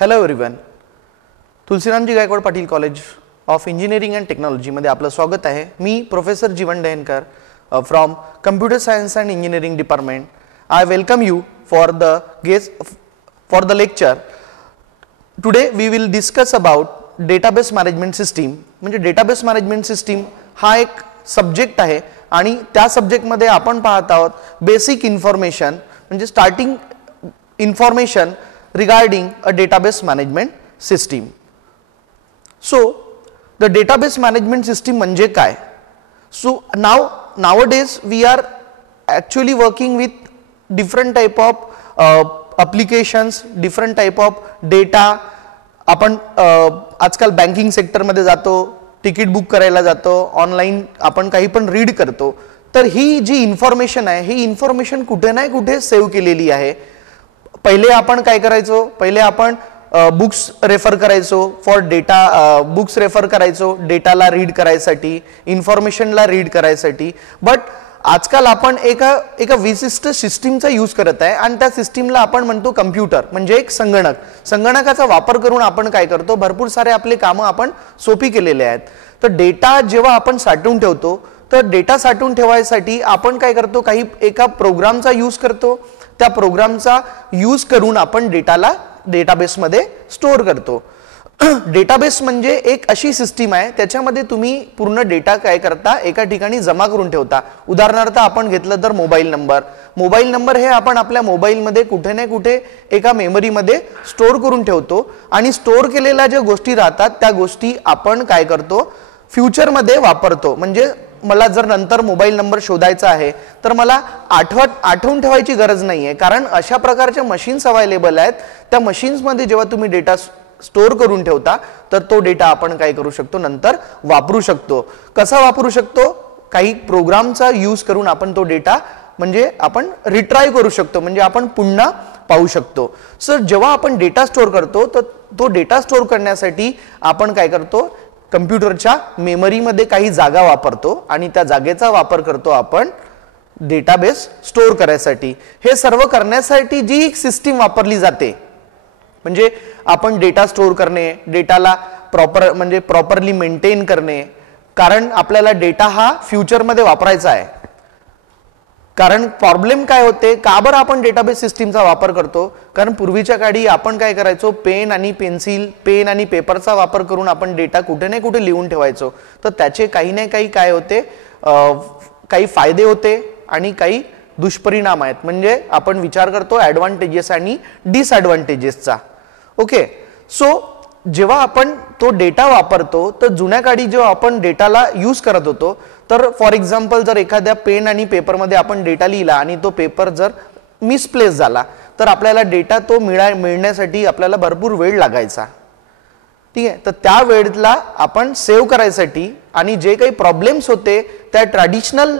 Hello everyone, तुलसीरामजी Gaikwad Patil college of engineering and टेक्नॉलॉजीमध्ये आपलं स्वागत आहे. मी professor Jeevan Dayankar from computer science and engineering department. I welcome you for the lecture. Today we will discuss about database management system. म्हणजे database management system हा एक subject आहे आणि त्या सब्जेक्टमध्ये आपण पाहत आहोत बेसिक इन्फॉर्मेशन, म्हणजे starting information regarding a database management system. So the database management system म्हणजे काय? So nowadays we are actually working with different type of applications, different type of data. आपण आजकाल बँकिंग सेक्टर मध्ये जातो, ticket book करायला जातो, online आपण काही पण रीड करतो. तर ही जी इन्फॉर्मेशन आहे, ही इन्फॉर्मेशन कुठे ना कुठे सेव्ह केलेली आहे. पहिले आपण काय करायचो, पहिले आपण बुक्स रेफर करायचो फॉर डेटा, बुक्स रेफर करायचो डेटाला रीड करायसाठी, इन्फॉर्मेशनला रीड करायसाठी. बट आजकाल आपण एका विशिष्ट सिस्टीमचा यूज करत आहे आणि त्या सिस्टीमला आपण म्हणतो कम्प्युटर, म्हणजे एक संगणक. संगणकाचा वापर करून आपण काय करतो, भरपूर सारे आपले कामं आपण सोपी केलेले आहेत. तर डेटा जेव्हा आपण साठवून ठेवतो, तर डेटा साठवून ठेवायसाठी आपण काय करतो, काही एका प्रोग्रामचा यूज करतो. त्या प्रोग्रामचा यूज करून आपण डेटाला डेटाबेसमध्ये स्टोअर करतो. डेटाबेस म्हणजे एक अशी सिस्टीम आहे, त्याच्यामध्ये तुम्ही पूर्ण डेटा काय करता, एका ठिकाणी जमा करून ठेवता. उदाहरणार्थ आपण घेतलं तर मोबाईल नंबर हे आपण आपल्या मोबाईलमध्ये कुठे ना कुठे एका मेमरीमध्ये स्टोअर करून ठेवतो आणि स्टोअर केलेल्या ज्या गोष्टी राहतात त्या गोष्टी आपण काय करतो, फ्युचरमध्ये वापरतो. म्हणजे मला जर नंतर मोबाईल नंबर शोधायचा आहे तर मला आठवून ठेवायची गरज नाहीये, कारण अशा प्रकारच्या मशीन्स अवेलेबल आहेत. त्या मशीन्समध्ये जेव्हा तुम्ही डेटा स्टोअर करून ठेवता तर तो डेटा आपण काय करू शकतो, नंतर वापरू शकतो. कसा वापरू शकतो, काही प्रोग्रामचा यूज करून आपण तो डेटा म्हणजे आपण रिट्राय करू शकतो, म्हणजे आपण पुन्हा पाहू शकतो. सर जेव्हा आपण डेटा स्टोअर करतो तर तो डेटा स्टोअर करण्यासाठी आपण काय करतो, कम्प्युटरच्या मेमरीमध्ये काही जागा वापरतो आणि त्या जागेचा वापर करतो आपण डेटाबेस स्टोअर करायसाठी. हे सर्व करण्यासाठी जी एक सिस्टीम वापरली जाते, म्हणजे आपण डेटा स्टोअर करणे, डेटाला प्रॉपरली मेंटेन करणे. कारण आपल्याला डेटा हा फ्युचरमध्ये वापरायचा आहे. कारण प्रॉब्लेम काय होते, का बरं आपण डेटाबेस सिस्टीमचा वापर करतो, कारण पूर्वीच्या काळी आपण काय करायचो, पेन आणि पेपरचा वापर करून आपण डेटा कुठे ना कुठे लिहून ठेवायचो. तर त्याचे काही ना काही काय होते, काही फायदे होते आणि काही दुष्परिणाम आहेत. म्हणजे आपण विचार करतो ॲडव्हान्टेजेस आणि डिसॲडव्हान्टेजेसचा. ओके, सो जेव्हा आपण तो डेटा वापरतो तर जुन्या काळी जेव्हा आपण डेटाला यूज करत होतो, तर फॉर एक्झाम्पल जर एखाद्या पेन आणि पेपरमध्ये आपण डेटा लिहिला आणि तो पेपर जर मिसप्लेस झाला तर आपल्याला डेटा तो मिळण्यासाठी आपल्याला भरपूर वेळ लागायचा. ठीक आहे, तर त्या वेळेला आपण सेव्ह करायसाठी आणि जे काही प्रॉब्लेम्स होते त्या ट्रॅडिशनल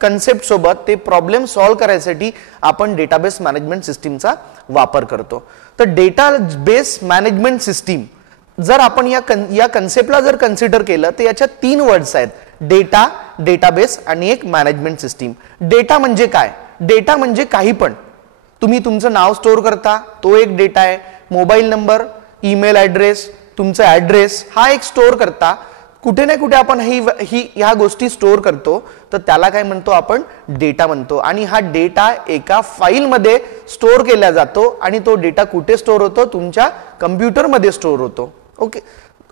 कन्सेप्ट सोबत ते प्रॉब्लेम सॉल्व्ह करायसाठी आपण डेटाबेस मॅनेजमेंट सिस्टीमचा वापर करतो. तर डेटाबेस मॅनेजमेंट सिस्टीम जर आपण या कन्सेप्टला जर कन्सिडर केलं तर याच्यात 3 वर्ड्स आहेत, डेटा, डेटाबेस आणि एक मॅनेजमेंट सिस्टीम. डेटा म्हणजे काय, डेटा म्हणजे काही पण तुम्ही तुमचं नाव स्टोअर करता, तो एक डेटा आहे. मोबाईल नंबर, ईमेल ॲड्रेस, तुमचा ॲड्रेस हा एक स्टोअर करता. कुठे ना कुठे आपण ह्या गोष्टी स्टोअर करतो, तर त्याला काय म्हणतो, आपण डेटा म्हणतो. आणि हा डेटा एका फाईलमध्ये स्टोअर केला जातो आणि तो डेटा कुठे स्टोअर होतो, तुमच्या कम्प्युटरमध्ये स्टोअर होतो.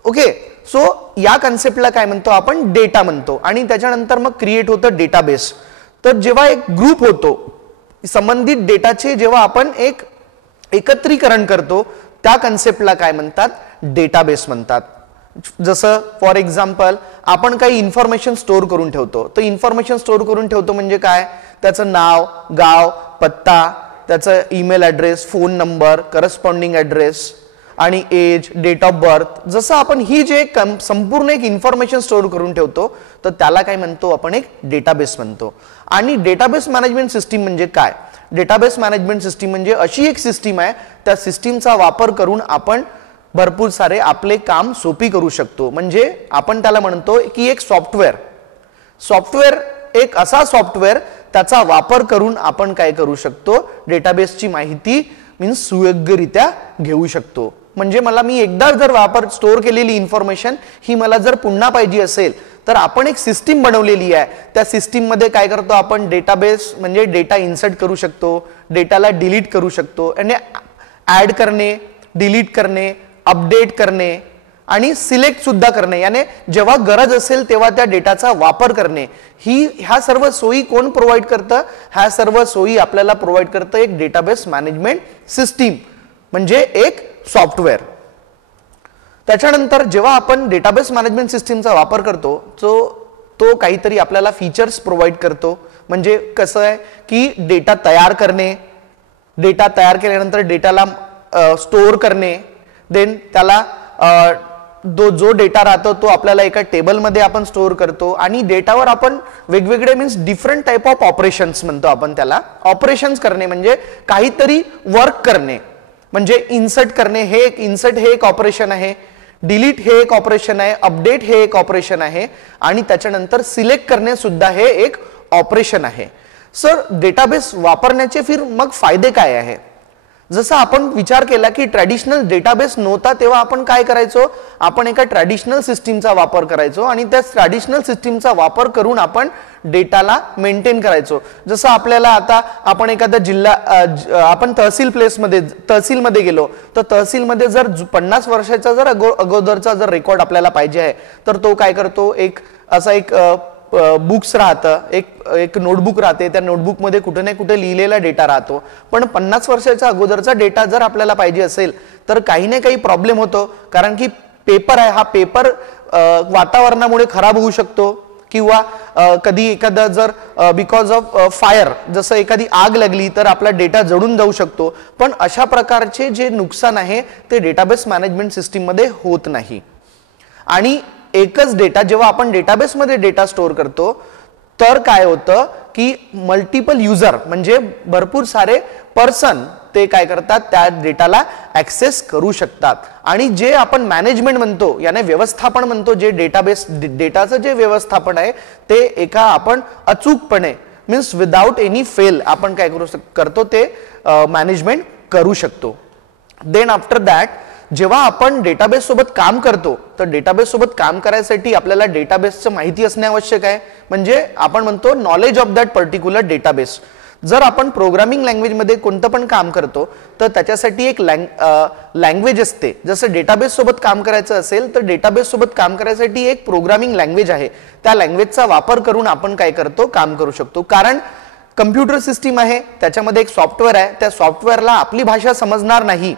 ओके, सो या कन्सेप्टला काय म्हणतो, आपण डेटा म्हणतो. आणि त्याच्यानंतर मग क्रिएट होतं डेटाबेस. तर जेव्हा एक ग्रुप होतो संबंधित डेटाचे, जेव्हा आपण एक एकत्रीकरण करतो, त्या कन्सेप्टला काय म्हणतात, डेटाबेस म्हणतात. जसं फॉर एक्झाम्पल आपण काही इन्फॉर्मेशन स्टोअर करून ठेवतो. तर इन्फॉर्मेशन स्टोअर करून ठेवतो म्हणजे काय, त्याचं नाव, गाव, पत्ता, त्याचं email address, phone number, corresponding address आणि एज, डेट ऑफ बर्थ. जसं आपण ही जे संपूर्ण एक इन्फॉर्मेशन स्टोअर करून ठेवतो तर त्याला काय म्हणतो, आपण एक डेटाबेस म्हणतो. आणि डेटाबेस मॅनेजमेंट सिस्टीम म्हणजे काय, डेटाबेस मॅनेजमेंट सिस्टीम म्हणजे अशी एक सिस्टीम आहे, त्या सिस्टीमचा वापर करून आपण भरपूर सारे आपले काम सोपी करू शकतो. म्हणजे आपण त्याला म्हणतो की एक सॉफ्टवेअर एक असा सॉफ्टवेअर त्याचा वापर करून आपण काय करू शकतो, डेटाबेसची माहिती मीन्स सुयोग्यरित्या घेऊ शकतो. म्हणजे मला मी एकदा जर स्टोअर केलेली इन्फॉर्मेशन ही मला जर पुन्हा पाहिजे असेल तर आपण एक सिस्टीम बनवलेली आहे. त्या सिस्टीम मध्ये काय करतो आपण, डेटाबेस म्हणजे डेटा इन्सर्ट करू शकतो, डेटाला डिलीट करू शकतो, आणि ऍड करणे, डिलीट करणे, अपडेट करणे आणि सिलेक्ट सुद्धा करणे, याने जेव्हा गरज असेल तेव्हा त्या डेटाचा वापर करणे. ह्या सर्व सोयी कोण प्रोव्हाइड करतं? ह्या सर्व सोयी आपल्याला प्रोव्हाइड करतं एक डेटाबेस मॅनेजमेंट सिस्टीम, म्हणजे एक सॉफ्टवेअर. त्याच्यानंतर जेव्हा आपण डेटाबेस मॅनेजमेंट सिस्टीमचा वापर करतो तो काहीतरी आपल्याला फीचर्स प्रोव्हाइड करतो. म्हणजे कसं आहे की डेटा तयार करणे, डेटा तयार केल्यानंतर डेटाला स्टोअर करणे, देन त्याला जो डेटा राहतो तो आपल्याला एका टेबलमध्ये आपण स्टोअर करतो, आणि डेटावर आपण वेगवेगळे means different type of operations म्हणतो आपण त्याला. ऑपरेशन्स करणे म्हणजे काहीतरी वर्क करणे, म्हणजे इन्सर्ट करणे हे एक ऑपरेशन आहे, डिलीट हे एक ऑपरेशन आहे, अपडेट हे एक ऑपरेशन आहे, आणि त्याच्यानंतर सिलेक्ट करणे सुद्धा हे एक ऑपरेशन आहे. सर डेटाबेस वापरण्याचे मग फायदे काय आहे? जसं आपण विचार केला की ट्रॅडिशनल डेटाबेस नव्हता तेव्हा आपण काय करायचो, आपण एका ट्रॅडिशनल सिस्टीमचा वापर करायचो आणि त्या ट्रॅडिशनल सिस्टीमचा वापर करून आपण डेटाला मेंटेन करायचो. जसं आपल्याला आता आपण एखादा जिल्हा आपण तहसीलमध्ये गेलो तर तहसीलमध्ये जर 50 वर्षाचा जर अगोदरचा जर रेकॉर्ड आपल्याला पाहिजे आहे तर तो काय करतो, एक बुक्स राहतं, एक नोटबुक राहते, त्या नोटबुक मध्ये कुठे ना कुठे लिहिलेला डेटा राहतो. पण 50 वर्षाच्या अगोदरचा डेटा जर आपल्याला पाहिजे असेल तर काही ना काही प्रॉब्लेम होतो, कारण की पेपर आहे, हा पेपर वातावरणामुळे खराब होऊ शकतो, किंवा कधी एखादा जर बिकॉज ऑफ फायर, जसं एखादी आग लागली तर आपला डेटा जळून जाऊ शकतो. पण अशा प्रकारचे जे नुकसान आहे ते डेटाबेस मॅनेजमेंट सिस्टीम मध्ये होत नाही. आणि एकच डेटा जेव्हा आपण डेटाबेसमध्ये डेटा स्टोअर करतो तर काय होतं की मल्टिपल युजर म्हणजे भरपूर सारे पर्सन ते काय करतात, त्या डेटाला ऍक्सेस करू शकतात. आणि जे आपण मॅनेजमेंट म्हणतो याने व्यवस्थापन म्हणतो, जे डेटाचं जे व्यवस्थापन आहे ते एका आपण अचूकपणे मीन्स विदाउट एनी फेल आपण काय करतो ते मॅनेजमेंट करू शकतो. देन आफ्टर दॅट जेव्हा आपण डेटाबेस सोबत काम करतो तर डेटाबेस सोबत काम करायसाठी आपल्याला डेटाबेसचं माहिती असणे आवश्यक आहे. म्हणजे आपण म्हणतो knowledge of that particular database. जर आपण प्रोग्रामिंग लँग्वेज मध्ये कोणतं पण काम करतो तर त्याच्यासाठी एक लँग्वेज असते. जसं डेटाबेस सोबत काम करायचं असेल तर डेटाबेस सोबत काम करायसाठी एक प्रोग्रामिंग लँग्वेज आहे, त्या लँग्वेजचा वापर करून आपण काय करतो, काम करू शकतो. कारण कम्प्युटर सिस्टीम आहे, त्याच्यामध्ये एक सॉफ्टवेअर आहे, त्या सॉफ्टवेअरला आपली भाषा समजणार नाही,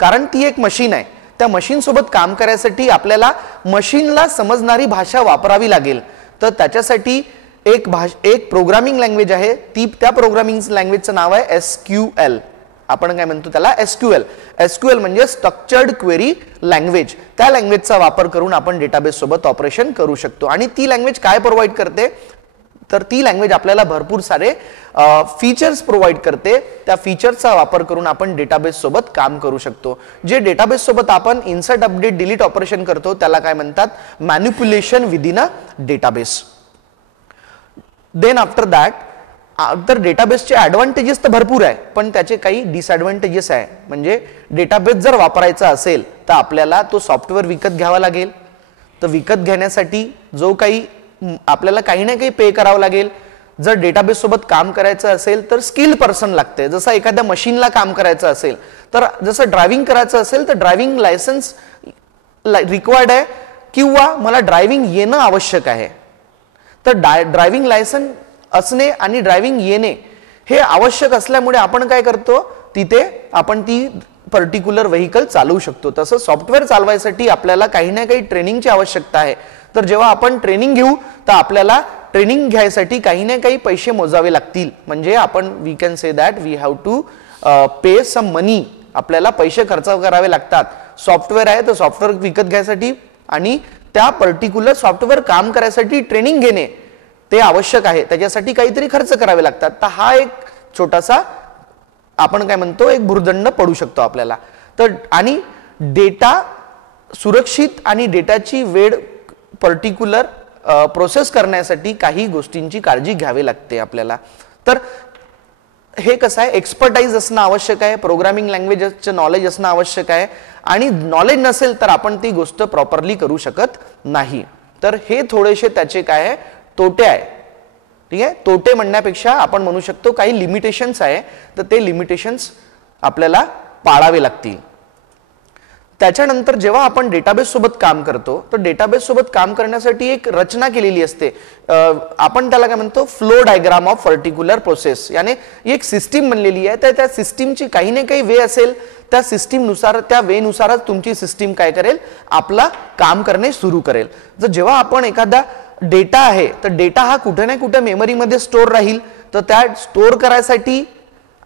कारण ती एक मशीन आहे. त्या मशीन सोबत काम करायसाठी आपल्याला मशीनला समजणारी भाषा वापरावी लागेल. तर त्याच्यासाठी एक प्रोग्रामिंग लँग्वेज आहे, त्या प्रोग्रामिंग लँग्वेजचं नाव आहे SQL. आपण काय म्हणतो त्याला, SQL म्हणजे स्ट्रक्चर्ड क्वेरी लँग्वेज. त्या लँग्वेजचा वापर करून आपण डेटाबेस सोबत ऑपरेशन करू शकतो. आणि ती लँग्वेज काय प्रोव्हाइड करते, तर ती लँग्वेज आपल्याला भरपूर सारे फीचर्स प्रोव्हाइड करते. त्या फीचर्सचा वापर करून आपण डेटाबेस सोबत काम करू शकतो. जे डेटाबेस सोबत आपण इन्सर्ट, अपडेट, डिलीट ऑपरेशन करतो त्याला काय म्हणतात, manipulation within a database. Then after that तर डेटाबेसचे ऍडव्हान्टेजेस तर भरपूर आहे, पण त्याचे काही डिसएडव्हान्टेजेस आहे. म्हणजे डेटाबेस जर वापरायचा असेल तर आपल्याला तो सॉफ्टवेअर विकत घ्यावा लागेल. तर विकत घेण्यासाठी जो काही आपल्याला काही ना काही पे करावं लागेल. जर डेटाबेस सोबत काम करायचं असेल तर स्किल पर्सन लागते. जसं एखाद्या मशीनला काम करायचं असेल, तर जसं ड्रायव्हिंग करायचं असेल तर ड्रायव्हिंग लायसन्स रिक्वायर्ड आहे, किंवा मला ड्रायव्हिंग येणं आवश्यक आहे. तर ड्रायव्हिंग लायसन्स असणे आणि ड्रायव्हिंग येणे हे आवश्यक असल्यामुळे आपण काय करतो, तिथे आपण ती पर्टिक्युलर व्हेकल चालवू शकतो. तसं सॉफ्टवेअर चालवायसाठी आपल्याला काही ना काही ट्रेनिंगची आवश्यकता आहे. तर जेव्हा आपण ट्रेनिंग घेऊ तर आपल्याला ट्रेनिंग घ्यायसाठी काही ना काही पैसे मोजावे लागतील. म्हणजे आपण we can say that we have to pay some money. आपल्याला पैसे खर्च करावे लागतात. सॉफ्टवेअर आहे तर सॉफ्टवेअर विकत घ्यायसाठी आणि त्या पर्टिक्युलर सॉफ्टवेअर काम करायसाठी ट्रेनिंग घेणे ते आवश्यक आहे. त्याच्यासाठी काहीतरी खर्च करावे लागतात. तर हा एक छोटासा आपण काय म्हणतो एक भुर्दंड पडू शकतो आपल्याला. तर आणि डेटा सुरक्षित आणि डेटाची वेळ पर्टिक्युलर प्रोसेस करण्यासाठी काही गोष्टींची काळजी घ्यावी लागते आपल्याला. तर हे कसं आहे, एक्सपर्टाईज असणं आवश्यक आहे, प्रोग्रामिंग लँग्वेजचं नॉलेज असणं आवश्यक आहे, आणि नॉलेज नसेल तर आपण ती गोष्ट प्रॉपरली करू शकत नाही. तर हे थोडेसे त्याचे काय आहे, तोटे आहे. ठीक आहे, तोटे म्हणण्यापेक्षा आपण म्हणू शकतो काही लिमिटेशन्स आहे, तर ते लिमिटेशन्स आपल्याला पाळावे लागतील. त्याच्यानंतर जेव्हा आपण डेटाबेस सोबत काम करतो तर डेटाबेस सोबत काम करण्यासाठी एक रचना केलेली असते, आपण त्याला काय म्हणतो, flow diagram of particular process. याने एक सिस्टीम बनलेली आहे, तर त्या सिस्टीमची काही ना काही वे असेल, त्या सिस्टीमनुसार, त्या वेनुसारच तुमची सिस्टीम काय करेल, आपला काम करणे सुरू करेल. जर जेव्हा आपण एखादा डेटा आहे तर डेटा हा कुठे ना कुठे मेमरीमध्ये स्टोअर राहील, तर त्या स्टोअर करायसाठी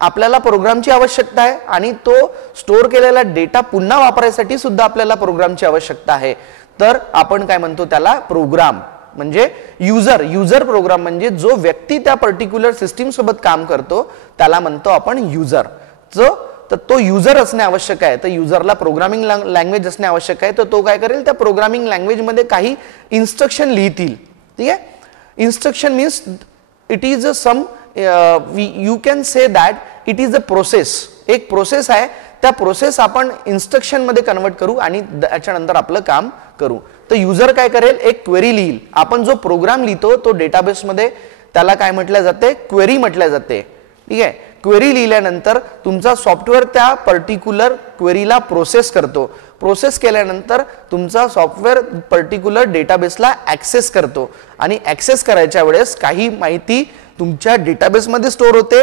आपल्याला प्रोग्रामची आवश्यकता आहे, आणि तो स्टोअर केलेला डेटा पुन्हा वापरायसाठी सुद्धा आपल्याला प्रोग्रामची आवश्यकता आहे. तर आपण काय म्हणतो त्याला, प्रोग्राम म्हणजे युजर प्रोग्राम म्हणजे जो व्यक्ती त्या पर्टिक्युलर सिस्टीम सोबत काम करतो त्याला म्हणतो आपण युजर. तर तो युजर असणे आवश्यक आहे, तर युजरला प्रोग्रामिंग लँग्वेज असणे आवश्यक आहे. तर तो काय करेल, त्या प्रोग्रामिंग लँग्वेज मध्ये काही इन्स्ट्रक्शन लिहितील. ठीक आहे, instruction means it is some you can say that it is a process. एक प्रोसेस आहे, त्या प्रोसेस आपण इन्स्ट्रक्शन मध्ये कन्वर्ट करू आणि त्याच्यानंतर आपलं काम करू. तर युजर काय करेल, एक क्वेरी लिहिल. आपण जो प्रोग्राम लिहितो तो डेटाबेस मध्ये त्याला काय म्हटलं जाते, क्वेरी म्हटलं जाते. ठीक आहे, क्वेरी लिहिल्यानंतर तुमचा सॉफ्टवेअर त्या पर्टिक्युलर क्वेरीला प्रोसेस करतो. प्रोसेस केल्यानंतर तुमचा सॉफ्टवेअर पर्टिक्युलर डेटाबेसला ऍक्सेस करतो, आणि ऍक्सेस करायच्या वेळेस काही माहिती तुमच्या डेटाबेसमध्ये स्टोअर होते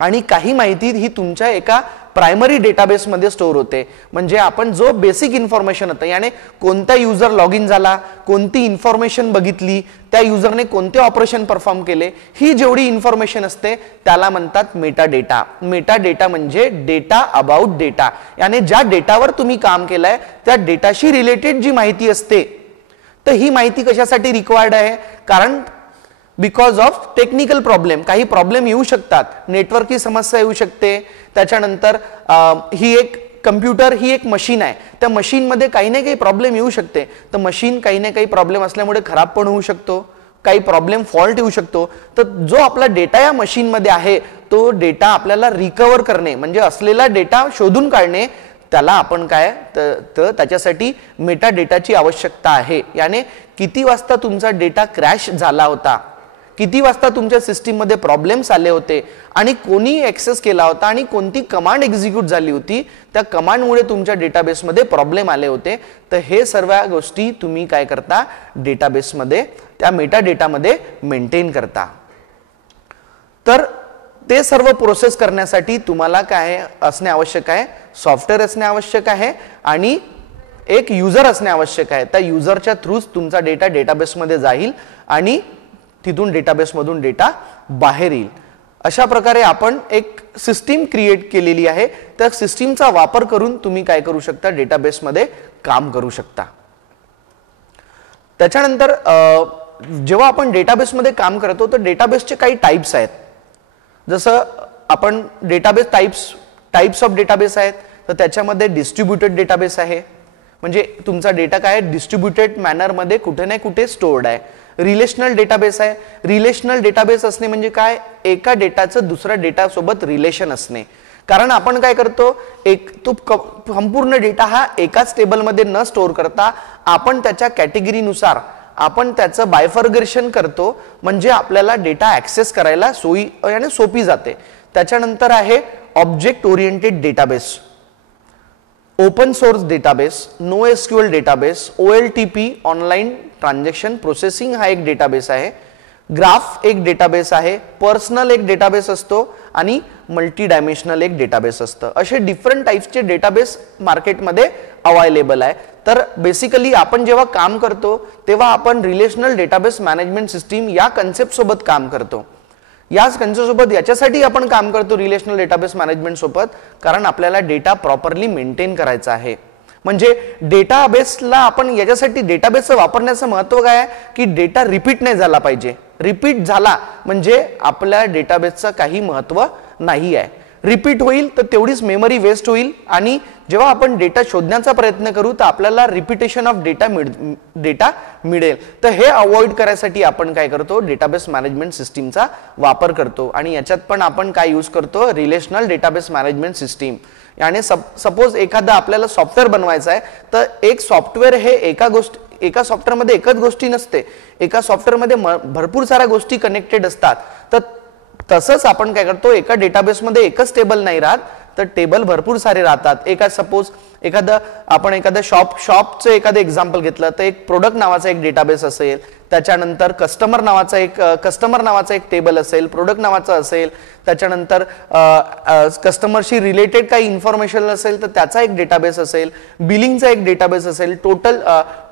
आणि काही माहिती ही तुमच्या एका प्रायमरी डेटाबेसमध्ये स्टोअर होते. म्हणजे आपण जो बेसिक इन्फॉर्मेशन होतं, याने कोणता युजर लॉग इन झाला, कोणती इन्फॉर्मेशन बघितली, त्या युजरने कोणते ऑपरेशन परफॉर्म केले, ही जेवढी इन्फॉर्मेशन असते त्याला म्हणतात मेटा डेटा. मेटा डेटा म्हणजे डेटा अबाउट डेटा, याने ज्या डेटावर तुम्ही काम केलंय त्या डेटाशी रिलेटेड जी माहिती असते. तर ही माहिती कशासाठी रिक्वायर्ड आहे, कारण बिकॉज ऑफ टेक्निकल प्रॉब्लेम, काही प्रॉब्लेम येऊ शकतात, नेटवर्कची समस्या येऊ शकते. त्याच्यानंतर ही एक कम्प्युटर ही एक मशीन आहे, त्या मशीनमध्ये काही ना काही प्रॉब्लेम येऊ शकते. तर मशीन काही ना काही प्रॉब्लेम असल्यामुळे खराब पण होऊ शकतो, काही प्रॉब्लेम फॉल्ट येऊ शकतो. तर जो आपला डेटा या मशीनमध्ये आहे तो डेटा आपल्याला रिकव्हर करणे म्हणजे असलेला डेटा शोधून काढणे, त्याला आपण काय तर त्याच्यासाठी मेटा डेटाची आवश्यकता आहे. याने किती वाजता तुमचा डेटा क्रॅश झाला होता, किती वाजता तुमच्या सिस्टीम मध्ये प्रॉब्लेम्स आले होते, आणि कोणी ऍक्सेस केला होता, आणि कोणती कमांड एक्झिक्यूट झाली होती, त्या कमांडमुळे तुमच्या डेटाबेसमध्ये प्रॉब्लेम आले होते. तर हे सर्व गोष्टी तुम्ही काय करता, डेटाबेसमध्ये त्या मेटा डेटामध्ये मेंटेन करता. तर ते सर्व प्रोसेस करण्यासाठी तुम्हाला काय असणे आवश्यक आहे, सॉफ्टवेअर असणे आवश्यक आहे, आणि एक युजर असणे आवश्यक आहे. त्या युजरच्या थ्रूच तुमचा डेटा डेटाबेसमध्ये जाईल आणि तिथून डेटाबेसमधून डेटा बाहेर येईल. अशा प्रकारे आपण एक सिस्टीम क्रिएट केलेली आहे. त्या सिस्टीमचा वापर करून तुम्ही काय करू शकता, डेटाबेसमध्ये काम करू शकता. त्याच्यानंतर जेव्हा आपण डेटाबेसमध्ये काम करतो तर डेटाबेसचे काही टाइप्स आहेत. जसं आपण डेटाबेस टाइप्स ऑफ डेटाबेस आहेत, तर त्याच्यामध्ये डिस्ट्रीब्युटेड डेटाबेस आहे, म्हणजे तुमचा डेटा काय डिस्ट्रीब्युटेड मॅनर मध्ये कुठे ना कुठे स्टोर्ड आहे. रिलेशनल डेटाबेस आहे. रिलेशनल डेटाबेस असणे म्हणजे काय, एका डेटाचं दुसऱ्या डेटा सोबत रिलेशन असणे. कारण आपण काय करतो, एक तो संपूर्ण डेटा हा एकाच टेबलमध्ये न स्टोअर करता आपण त्याच्या कॅटेगरीनुसार आपण त्याचं बायफर्गेशन करतो, म्हणजे आपल्याला डेटा ऍक्सेस करायला सोपी जाते. त्याच्यानंतर आहे object oriented database, open source database, no SQL database, OLTP online transaction processing हा एक डेटाबेस आहे. ग्राफ एक डेटाबेस आहे, पर्सनल एक डेटाबेस असतो, आणि मल्टी डायमेन्शनल एक डेटाबेस असतं. असे डिफरंट टाइप्सचे डेटाबेस मार्केटमध्ये अवेलेबल आहे. तर बेसिकली आपण जेव्हा काम करतो तेव्हा आपण रिलेशनल डेटाबेस मॅनेजमेंट सिस्टीम या कन्सेप्ट सोबत काम करतो. याच कन्सेप्ट सोबत याच्यासाठी आपण काम करतो रिलेशनल डेटाबेस मॅनेजमेंट सोबत, कारण आपल्याला डेटा प्रॉपरली मेंटेन करायचा आहे. म्हणजे डेटाबेसला आपण याच्यासाठी डेटाबेसचं वापरण्याचं महत्त्व काय आहे की डेटा रिपीट नाही झाला पाहिजे. रिपीट झाला म्हणजे आपल्या डेटाबेसचं काही महत्त्व नाही आहे. रिपीट होईल तर तेवढीच मेमरी वेस्ट होईल आणि जेव्हा आपण डेटा शोधण्याचा प्रयत्न करू तर आपल्याला रिपिटेशन ऑफ डेटा मिळेल. तर हे अवॉइड करायसाठी आपण काय करतो, डेटाबेस मॅनेजमेंट सिस्टीमचा वापर करतो आणि याच्यात पण आपण काय यूज करतो, रिलेशनल डेटाबेस मॅनेजमेंट सिस्टीम. आणि सपोज एखादा आपल्याला सॉफ्टवेअर बनवायचा आहे तर एक सॉफ्टवेअर हे एका सॉफ्टवेअरमध्ये एकच गोष्टी नसते, एका सॉफ्टवेअरमध्ये भरपूर साऱ्या गोष्टी कनेक्टेड असतात. तर तसंच आपण काय करतो, एका डेटाबेसमध्ये एकच टेबल नाही राहत तर टेबल भरपूर सारे राहतात. सपोज एखादा शॉपचं एखादं एक्झाम्पल घेतलं तर एक प्रोडक्ट नावाचा एक डेटाबेस असेल, त्याच्यानंतर कस्टमर नावाचा एक टेबल असेल, प्रोडक्ट नावाचा असेल, त्याच्यानंतर कस्टमरशी रिलेटेड काही इन्फॉर्मेशन असेल तर त्याचा एक डेटाबेस असेल, बिलिंगचा एक डेटाबेस असेल,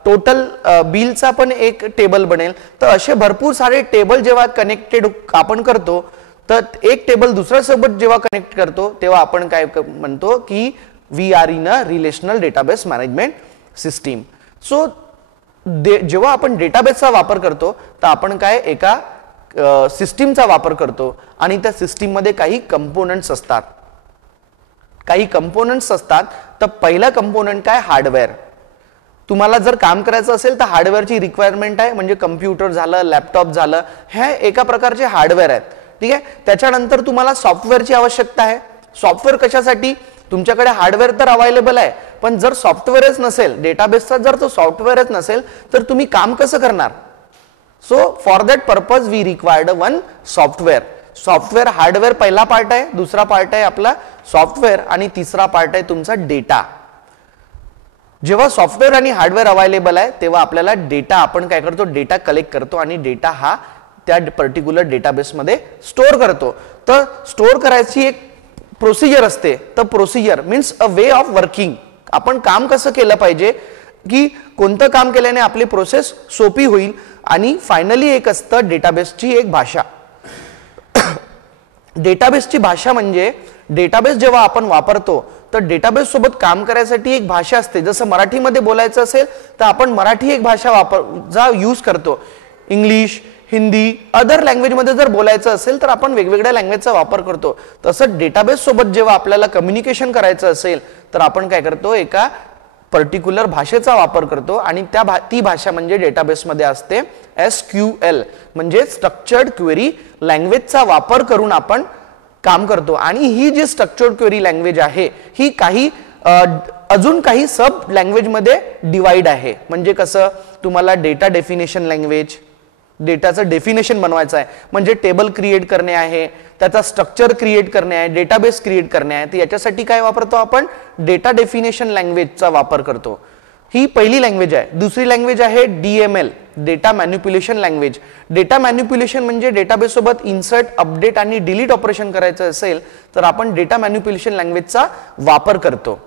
टोटल बिलचा पण एक टेबल बनेल. तर असे भरपूर सारे टेबल जेव्हा कनेक्टेड आपण करतो तर एक टेबल दुसऱ्यासोबत जेव्हा कनेक्ट करतो तेव्हा आपण काय म्हणतो की we are in a relational database management system. So जेव्हा आपण डेटाबेसचा वापर करतो तर आपण काय एका सिस्टीमचा वापर करतो आणि त्या सिस्टीम मध्ये काही कंपोनंट्स असतात. तर पहिला कंपोनंट काय, हार्डवेअर. तुम्हाला जर काम करायचं असेल तर हार्डवेअरची रिक्वायरमेंट आहे, म्हणजे कम्प्युटर झालं, लॅपटॉप झालं, हे एका प्रकारचे हार्डवेअर आहेत. ठीक आहे. त्याच्यानंतर तुम्हाला सॉफ्टवेअरची आवश्यकता आहे. सॉफ्टवेअर कशासाठी, तुमच्याकडे हार्डवेअर तर अवेलेबल आहे पण जर सॉफ्टवेअरच नसेल, डेटाबेसचा जर तो सॉफ्टवेअरच नसेल तर तुम्ही काम कसं करणार. So for that purpose we required one software. Hardware पहिला पार्ट आहे, दुसरा पार्ट आहे आपला सॉफ्टवेअर आणि तिसरा पार्ट आहे तुमचा डेटा. जेव्हा सॉफ्टवेअर आणि हार्डवेअर अवेलेबल आहे तेव्हा आपल्याला डेटा आपण काय करतो, डेटा कलेक्ट करतो आणि डेटा हा त्या पर्टिक्युलर डेटाबेसमध्ये स्टोअर करतो. तर स्टोअर करायची एक प्रोसिजर असते. तर procedure means a way of working. आपण काम कसं केलं पाहिजे, की कोणतं काम केल्याने आपली प्रोसेस सोपी होईल. आणि फायनली एक असतं डेटाबेसची एक भाषा. डेटाबेसची भाषा म्हणजे डेटाबेस जेव्हा आपण वापरतो तर डेटाबेस सोबत काम करायसाठी एक भाषा असते. जसं मराठीमध्ये बोलायचं असेल तर आपण मराठी एक भाषा यूज करतो. इंग्लिश, हिंदी, अदर लँग्वेज मध्ये जर बोलायचं असेल तर आपण वेगवेगळ्या लँग्वेजचा वापर करतो. तसं डेटाबेस सोबत जेव्हा आपल्याला कम्युनिकेशन करायचं असेल तर आपण काय करतो, एका पर्टिक्युलर भाषेचा वापर करतो आणि ती भाषा म्हणजे डेटाबेसमध्ये असते SQL म्हणजे स्ट्रक्चर्ड क्वेरी लँग्वेजचा वापर करून आपण काम करतो. आणि ही जी स्ट्रक्चर्ड क्वेरी लँग्वेज आहे ही अजून काही सब लँग्वेज मध्ये डिवाइड आहे. म्हणजे कसं, तुम्हाला डेटा डेफिनेशन लँग्वेज, डेटाचं डेफिनेशन बनवायचं आहे म्हणजे टेबल क्रिएट करणे आहे, त्याचा स्ट्रक्चर क्रिएट करणे आहे, डेटाबेस क्रिएट करणे आहे. तर याच्यासाठी काय वापरतो आपण, डेटा डेफिनेशन लँग्वेजचा वापर करतो. ही पहिली लँग्वेज आहे. दुसरी लँग्वेज आहे DML, data manipulation language. Data manipulation म्हणजे डेटाबेस सोबत इन्सर्ट, अपडेट आणि डिलीट ऑपरेशन करायचं असेल तर आपण डेटा मॅन्युप्युलेशन लँग्वेजचा वापर करतो.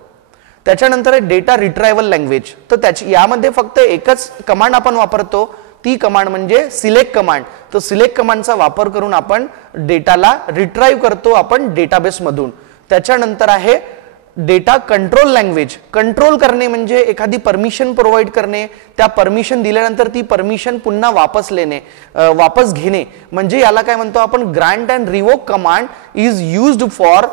त्याच्यानंतर आहे डेटा रिट्रायव्हल लँग्वेज. तर यामध्ये फक्त एकच कमांड आपण वापरतो, ती कमांड म्हणजे सिलेक्ट कमांड. तर सिलेक्ट कमांडचा वापर करून आपण डेटाला रिट्राईव्ह करतो आपण डेटाबेस मधून. त्याच्यानंतर आहे डेटा कंट्रोल लँग्वेज. कंट्रोल करणे म्हणजे एखादी परमिशन प्रोव्हाइड करणे, त्या परमिशन दिल्यानंतर ती परमिशन पुन्हा वापस घेणे, म्हणजे याला काय म्हणतो आपण, grant and revoke command is used for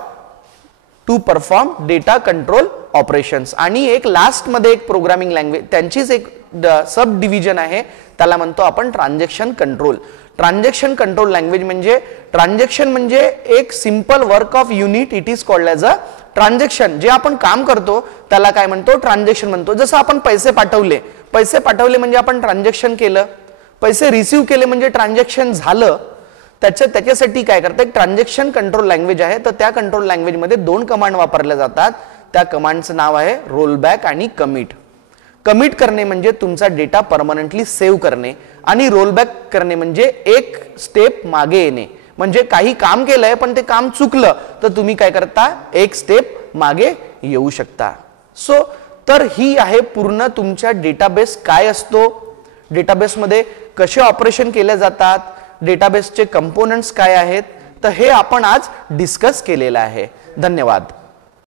to perform data control operations. आणि एक लास्ट मध्ये एक प्रोग्रामिंग लँग्वेज, त्यांचीच एक सब डिव्हिजन आहे, त्याला म्हणतो आपण transaction control. Transaction control language म्हणजे ट्रान्झॅक्शन म्हणजे एक simple work of unit, it is called as a transaction. जे आपण काम करतो त्याला काय म्हणतो, ट्रान्झॅक्शन म्हणतो. जसं आपण पैसे पाठवले म्हणजे आपण ट्रान्झॅक्शन केलं, पैसे रिसीव्ह केले म्हणजे ट्रान्झॅक्शन झालं. त्याच्यासाठी काय करतं, एक ट्रान्झॅक्शन कंट्रोल लँग्वेज आहे. तर त्या कंट्रोल लँग्वेज मध्ये दोन कमांड वापरल्या जातात. त्या कमांडचं नाव आहे रोलबॅक आणि कमिट. कमिट करणे म्हणजे तुमचा डेटा परमनंटली सेव्ह करणे आणि रोलबॅक करणे म्हणजे एक स्टेप मागे येणे. म्हणजे काही काम केलंय पण ते काम चुकलं तर तुम्ही काय करता, एक स्टेप मागे येऊ शकता. सो तर ही आहे पूर्ण तुमच्या डेटाबेस काय असतो, डेटाबेसमध्ये कसे ऑपरेशन केले जातात, डेटाबेसचे कंपोनेंट्स काय आहेत. तर हे आपण आज डिस्कस केलेलं आहे. धन्यवाद.